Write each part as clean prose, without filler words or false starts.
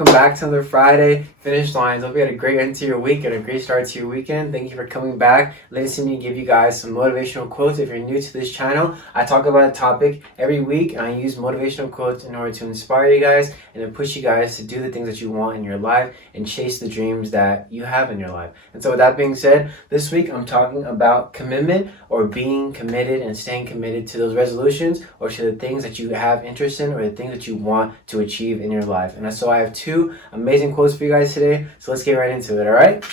welcome back to another Friday Finish Lines. Hope you had a great end to your week and a great start to your weekend. Thank you for coming back. Listen to me give you guys some motivational quotes. If you're new to this channel, I talk about a topic every week and I use motivational quotes in order to inspire you guys and to push you guys to do the things that you want in your life and chase the dreams that you have in your life. And so with that being said, this week I'm talking about commitment, or being committed and staying committed to those resolutions or to the things that you have interest in or the things that you want to achieve in your life. And so I have two amazing quotes for you guys today. So let's get right into it, all right?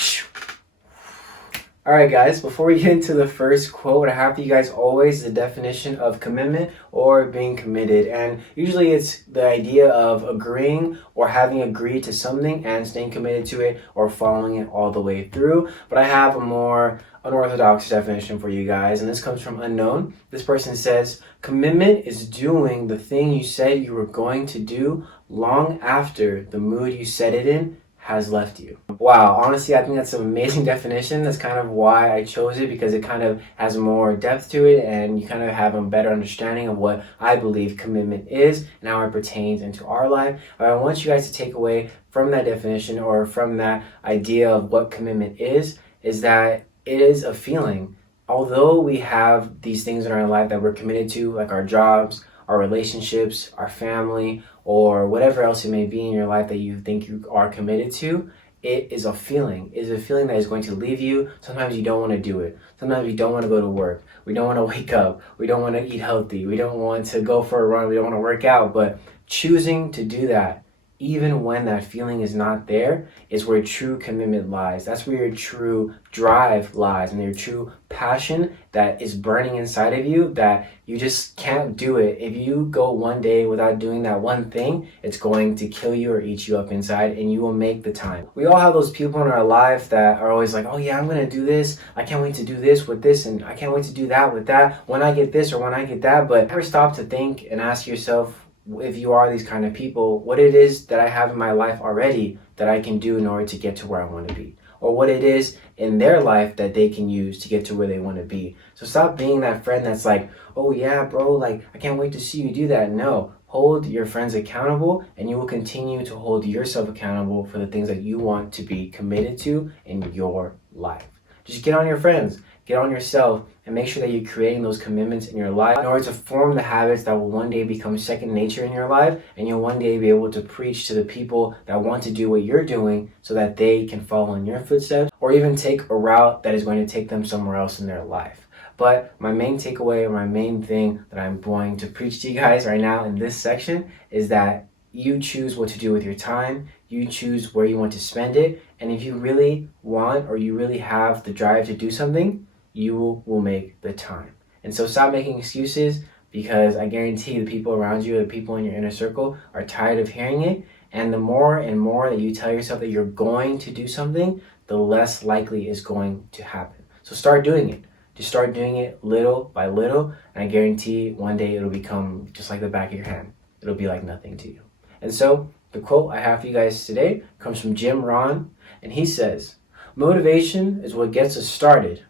All right, guys, before we get into the first quote, what I have for you guys always is the definition of commitment or being committed. And usually it's the idea of agreeing or having agreed to something and staying committed to it or following it all the way through. But I have a more unorthodox definition for you guys, and this comes from Unknown. This person says, commitment is doing the thing you said you were going to do long after the mood you set it in has left you. Wow, honestly, I think that's an amazing definition. That's kind of why I chose it, because it kind of has more depth to it and you kind of have a better understanding of what I believe commitment is and how it pertains into our life. But I want you guys to take away from that definition or from that idea of what commitment is that it is a feeling. Although we have these things in our life that we're committed to, like our jobs, our relationships, our family, or whatever else it may be in your life that you think you are committed to, it is a feeling. It is a feeling that is going to leave you. Sometimes you don't want to do it. Sometimes you don't want to go to work. We don't want to wake up. We don't want to eat healthy. We don't want to go for a run. We don't want to work out. But choosing to do that, even when that feeling is not there, is where true commitment lies. That's where your true drive lies and your true passion that is burning inside of you, that you just can't do it. If you go one day without doing that one thing, it's going to kill you or eat you up inside, and you will make the time. We all have those people in our life that are always like, oh yeah, I'm going to do this. I can't wait to do this with this, and I can't wait to do that with that when I get this or when I get that. But never stop to think and ask yourself, if you are these kind of people, what it is that I have in my life already that I can do in order to get to where I want to be, or what it is in their life that they can use to get to where they want to be. So stop being that friend that's like, oh yeah, bro, like I can't wait to see you do that. No, hold your friends accountable, and you will continue to hold yourself accountable for the things that you want to be committed to in your life. Just get on your friends, get on yourself, and make sure that you're creating those commitments in your life in order to form the habits that will one day become second nature in your life, and you'll one day be able to preach to the people that want to do what you're doing so that they can follow in your footsteps, or even take a route that is going to take them somewhere else in their life. But my main takeaway, or my main thing that I'm going to preach to you guys right now in this section, is that you choose what to do with your time, you choose where you want to spend it, and if you really want or you really have the drive to do something, you will make the time. And so stop making excuses, because I guarantee the people around you, the people in your inner circle, are tired of hearing it. And the more and more that you tell yourself that you're going to do something, the less likely it's going to happen. So start doing it. Just start doing it little by little, and I guarantee one day it'll become just like the back of your hand. It'll be like nothing to you. And so the quote I have for you guys today comes from Jim Rohn, and he says, motivation is what gets us started.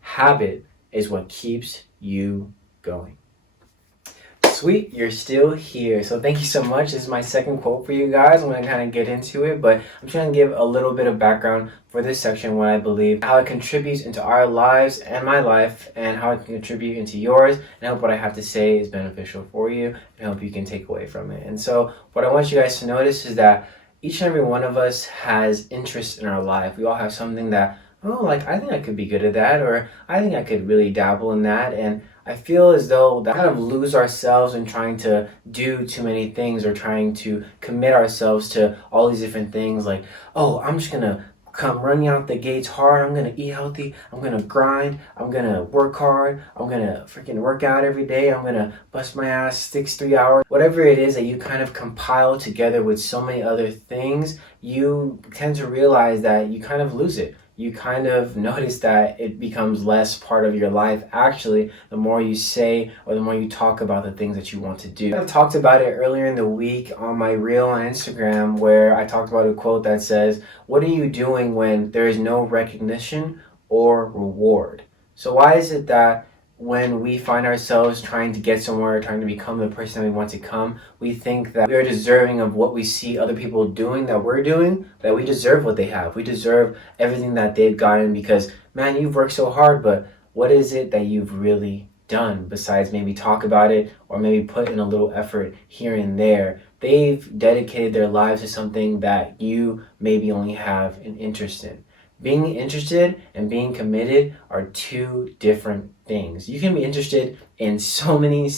Habit is what keeps you going. Sweet, you're still here. So thank you so much. This is my second quote for you guys. I'm going to kind of get into it, but I'm trying to give a little bit of background for this section, what I believe, how it contributes into our lives and my life, and how it can contribute into yours. And I hope what I have to say is beneficial for you, and I hope you can take away from it. And so what I want you guys to notice is that each and every one of us has interests in our life. We all have something that, oh, like I think I could be good at that, or I think I could really dabble in that. And I feel as though that kind of lose ourselves in trying to do too many things, or trying to commit ourselves to all these different things, like, oh, I'm just gonna come running out the gates hard, I'm gonna eat healthy, I'm gonna grind, I'm gonna work hard, I'm gonna freaking work out every day, I'm gonna bust my ass 3 hours. Whatever it is that you kind of compile together with so many other things, you tend to realize that you kind of lose it. You kind of notice that it becomes less part of your life, actually, the more you say or the more you talk about the things that you want to do. I've talked about it earlier in the week on my reel on Instagram, where I talked about a quote that says, what are you doing when there is no recognition or reward? So why is it that when we find ourselves trying to get somewhere, trying to become the person that we want to become, we think that we are deserving of what we see other people doing that we're doing, that we deserve what they have. We deserve everything that they've gotten because, man, you've worked so hard, but what is it that you've really done besides maybe talk about it or maybe put in a little effort here and there? They've dedicated their lives to something that you maybe only have an interest in. Being interested and being committed are two different things. You can be interested in so many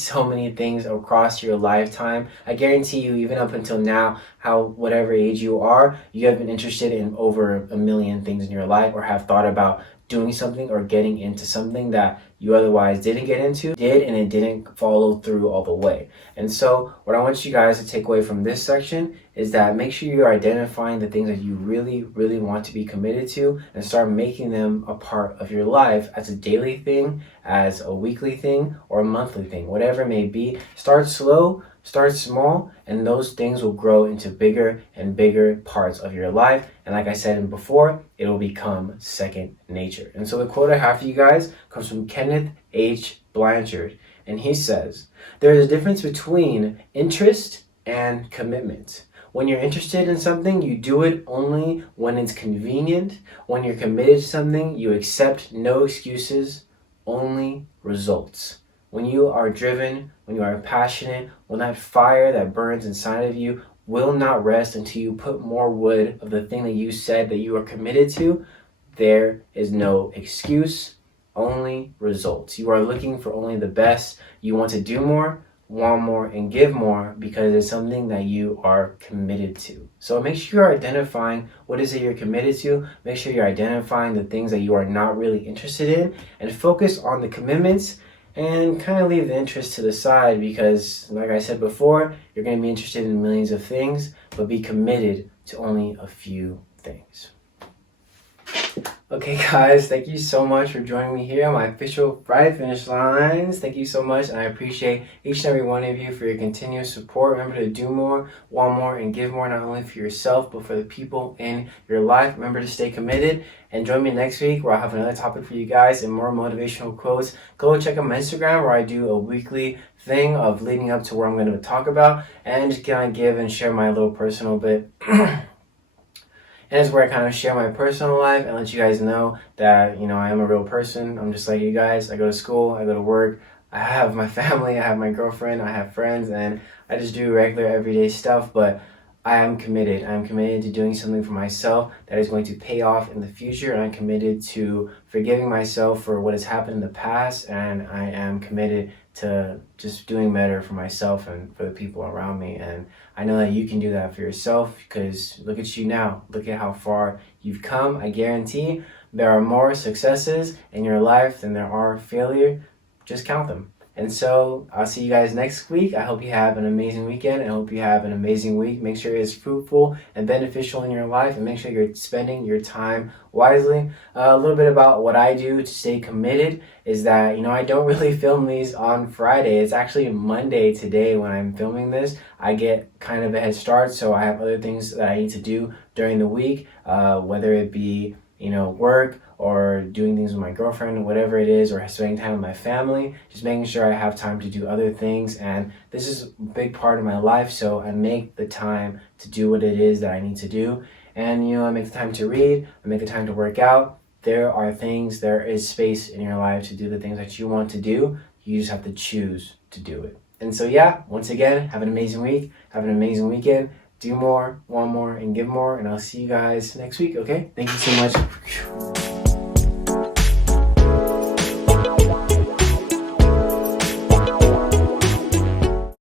things across your lifetime. I guarantee you, even up until now, whatever age you are, you have been interested in over a million things in your life or have thought about doing something or getting into something that you otherwise didn't get into, and it didn't follow through all the way. And so what I want you guys to take away from this section is that make sure you're identifying the things that you really want to be committed to and start making them a part of your life as a daily thing, as a weekly thing, or a monthly thing, whatever it may be. Start slow, start small, and those things will grow into bigger and bigger parts of your life. And like I said before, it'll become second nature. And so the quote I have for you guys comes from Kenneth H. Blanchard. And he says, "There is a difference between interest and commitment. When you're interested in something, you do it only when it's convenient. When you're committed to something, you accept no excuses, only results. When you are driven, when you are passionate, when that fire that burns inside of you will not rest until you put more wood of the thing that you said that you are committed to, there is no excuse, only results. You are looking for only the best. You want to do more, want more, and give more because it's something that you are committed to. So make sure you're identifying what is it you're committed to. Make sure you're identifying the things that you are not really interested in and focus on the commitments and kind of leave the interest to the side because, like I said before, you're going to be interested in millions of things, but be committed to only a few things. Okay guys, thank you so much for joining me here on my official Friday Finish Lines. Thank you so much, and I appreciate each and every one of you for your continuous support. Remember to do more, want more, and give more, not only for yourself, but for the people in your life. Remember to stay committed, and join me next week where I'll have another topic for you guys and more motivational quotes. Go check out my Instagram where I do a weekly thing of leading up to where I'm going to talk about, and just kind of give and share my little personal bit. And it's where I kind of share my personal life and let you guys know that, I am a real person. I'm just like you guys. I go to school, I go to work, I have my family, I have my girlfriend, I have friends, and I just do regular everyday stuff, but I am committed. I'm committed to doing something for myself that is going to pay off in the future, and I'm committed to forgiving myself for what has happened in the past, and I am committed to just doing better for myself and for the people around me. And I know that you can do that for yourself because look at you now. Look at how far you've come. I guarantee there are more successes in your life than there are failure. Just count them. And so I'll see you guys next week. I hope you have an amazing weekend. I hope you have an amazing week. Make sure it's fruitful and beneficial in your life, and make sure you're spending your time wisely. A little bit about what I do to stay committed is that, I don't really film these on Friday. It's actually Monday today when I'm filming this. I get kind of a head start, so I have other things that I need to do during the week, whether it be work or doing things with my girlfriend or whatever it is, or spending time with my family, just making sure I have time to do other things. And this is a big part of my life, so I make the time to do what it is that I need to do. And I make the time to read, I make the time to work out. There is space in your life to do the things that you want to do. You just have to choose to do it. And so once again, have an amazing week, have an amazing weekend. Do more, want more, and give more, and I'll see you guys next week, okay? Thank you so much.